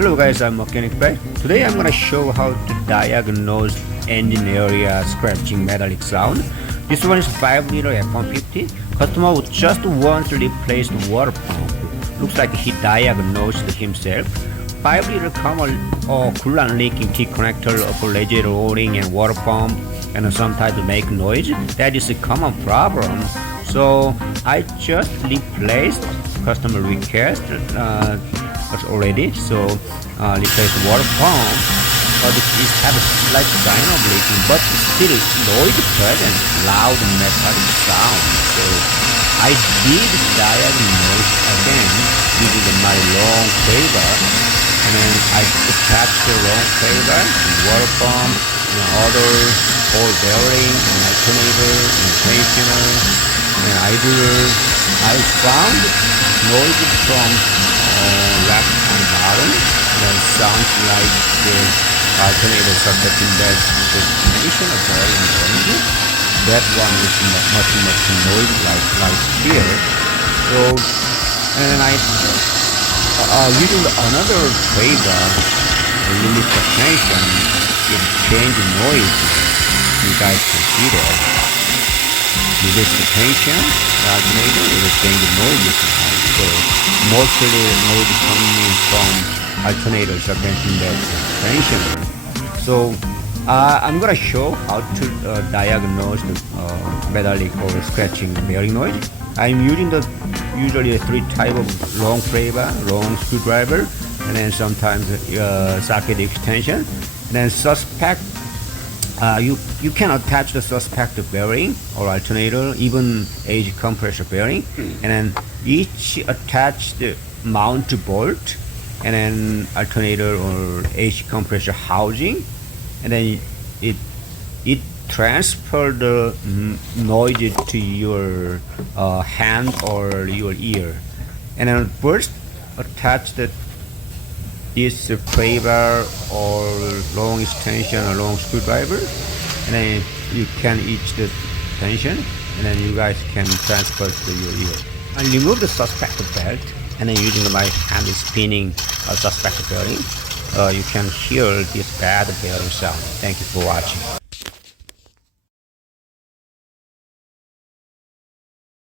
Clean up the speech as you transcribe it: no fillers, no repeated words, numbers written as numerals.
Hello guys, I'm Enginebearingfail. Today I'm gonna show how to diagnose engine area scratching metallic sound. This one is 5 liter F-150. Customer would just want to replace the water pump. Looks like he diagnosed himself. 5 liter common or coolant leaking T-connector of a radiator O-ring and water pump and sometimes make noise. That is a common problem. So I just replaced customer request already. So replace the water pump. But it has a slight sign of leaking, but still noise present, loud metallic sound. So I did diagnose again using my long cable, and then I attached the long cable, water pump, and other ball bearing, and alternator, and tensioner, and idler. I found noise from left and bottom. That sounds like the alternator sepentinebeltnoise bearing. That one is much noise like here. So, and I using another trigger, limit the tension, it change the noise. You guys can see that. Reduce the tension, the alternator, it will change the noise. So mostly noise coming from alternator sepentinebelt tensioner. So I'm gonna show how to diagnose the metallic or scratching bearing noise. I'm using the usually 3 type of long cleaver, long screwdriver, and then sometimes socket extension. And then suspect you can attach the suspect bearing or alternator, even edge compressor bearing, and then each attach the mount bolt, and then alternator or edge compressor housing, and then it transfer the noise to your hand or your ear, and then first attach this cleaver or long extension or long screwdriver, and then you can each the tension, and then you guys can transfer to your ear. And remove the suspect belt, and then using my hand spinning suspect bearing, you can hear this bad bearing sound. Thank you for watching.